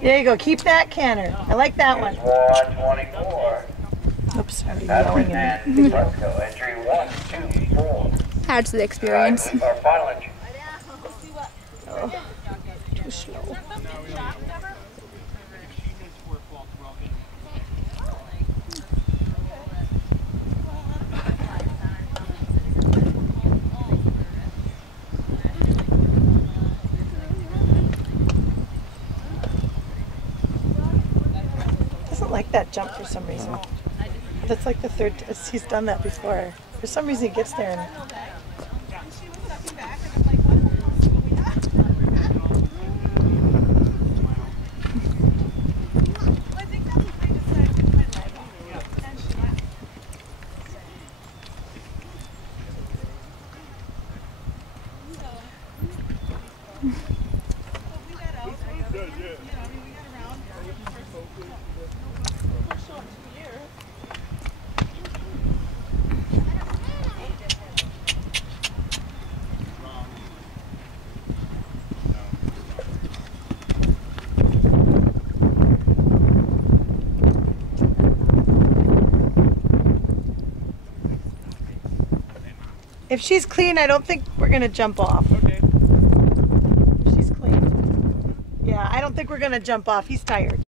There you go. Keep that canter. I like that one. 124. Oops, I'm yelling in the video. Let's go. Entry 124. Adds to the experience. Our final entry. Oh, too slow. Doesn't like that jump for some reason. That's like the third. He's done that before. For some reason, he gets there and. If she's clean, I don't think we're gonna jump off. Okay. If she's clean. Yeah, I don't think we're gonna jump off. He's tired.